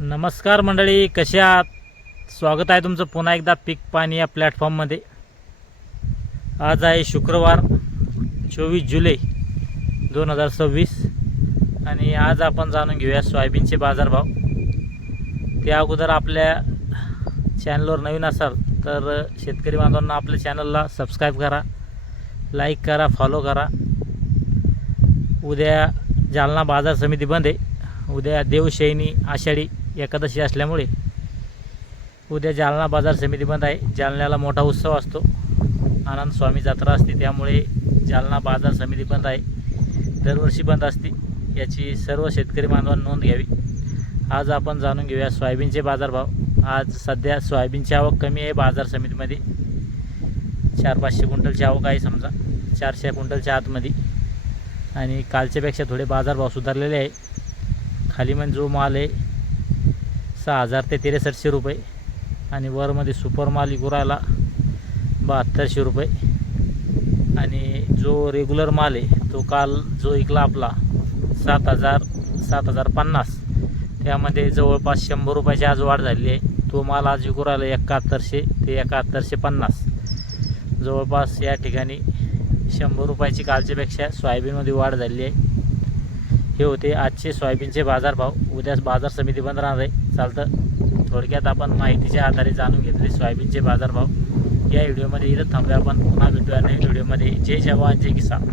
नमस्कार मंडळी, कसे आहात? स्वागत आहे तुमचं पुन्हा एकदा पीक पाणी या प्लॅटफॉर्ममध्ये. आज आहे शुक्रवार 24 जुलै 2026 आणि आज आपण जाणून घेऊया सोयाबीनचे बाजारभाव. त्या अगोदर आपल्या चॅनलवर नवीन असाल तर शेतकरी बांधवांना आपल्या चॅनलला सबस्क्राईब करा, लाईक करा, फॉलो करा. उद्या जालना बाजार समिती बंद आहे. उद्या देवशयनी आषाढी एकादशी असल्यामुळे उद्या जालना बाजार समिती बंद आहे. जालन्याला मोठा उत्सव असतो, आनंद स्वामी जत्रा असते, त्यामुळे जालना बाजार समिती बंद आहे. दरवर्षी बंद असते, याची सर्व शेतकरी बांधवांनी नोंद घ्यावी. आज आपण जाणून घेऊया सोयाबीनचे बाजारभाव. आज सध्या सोयाबीनची आवक कमी आहे बाजार समितीमध्ये. 400-500 क्विंटलची आवक आहे, समजा 400 क्विंटलच्या आतमध्ये. आणि कालच्यापेक्षा थोडे बाजारभाव सुधारलेले आहे. खाली म्हणजे जो माल आहे 6000 ते 6300 रुपये आणि वरमध्ये सुपर माल विकू राहिला 7200 रुपये. आणि जो रेग्युलर माल आहे तो काल जो विकला आपला 7050, त्यामध्ये जवळपास 100 रुपयाची आज वाढ झालेली आहे. तो माल आज विकू राहिला 7100 ते 7150. जवळपास या ठिकाणी 100 रुपयाची कालच्यापेक्षा सोयाबीनमध्ये वाढ झालेली आहे. हे होते आजचे सोयाबीनचे बाजारभाव. उद्या बाजार समिती बंद राहणार आहे. चालतं, थोडक्यात आपण माहितीच्या आधारे जाणून घेतले सोयाबीनचे बाजारभाव. या व्हिडिओमध्ये इथं थांबूया. आपण पुन्हा भेटूया नवीन व्हिडिओमध्ये. जय जवान जय किसान.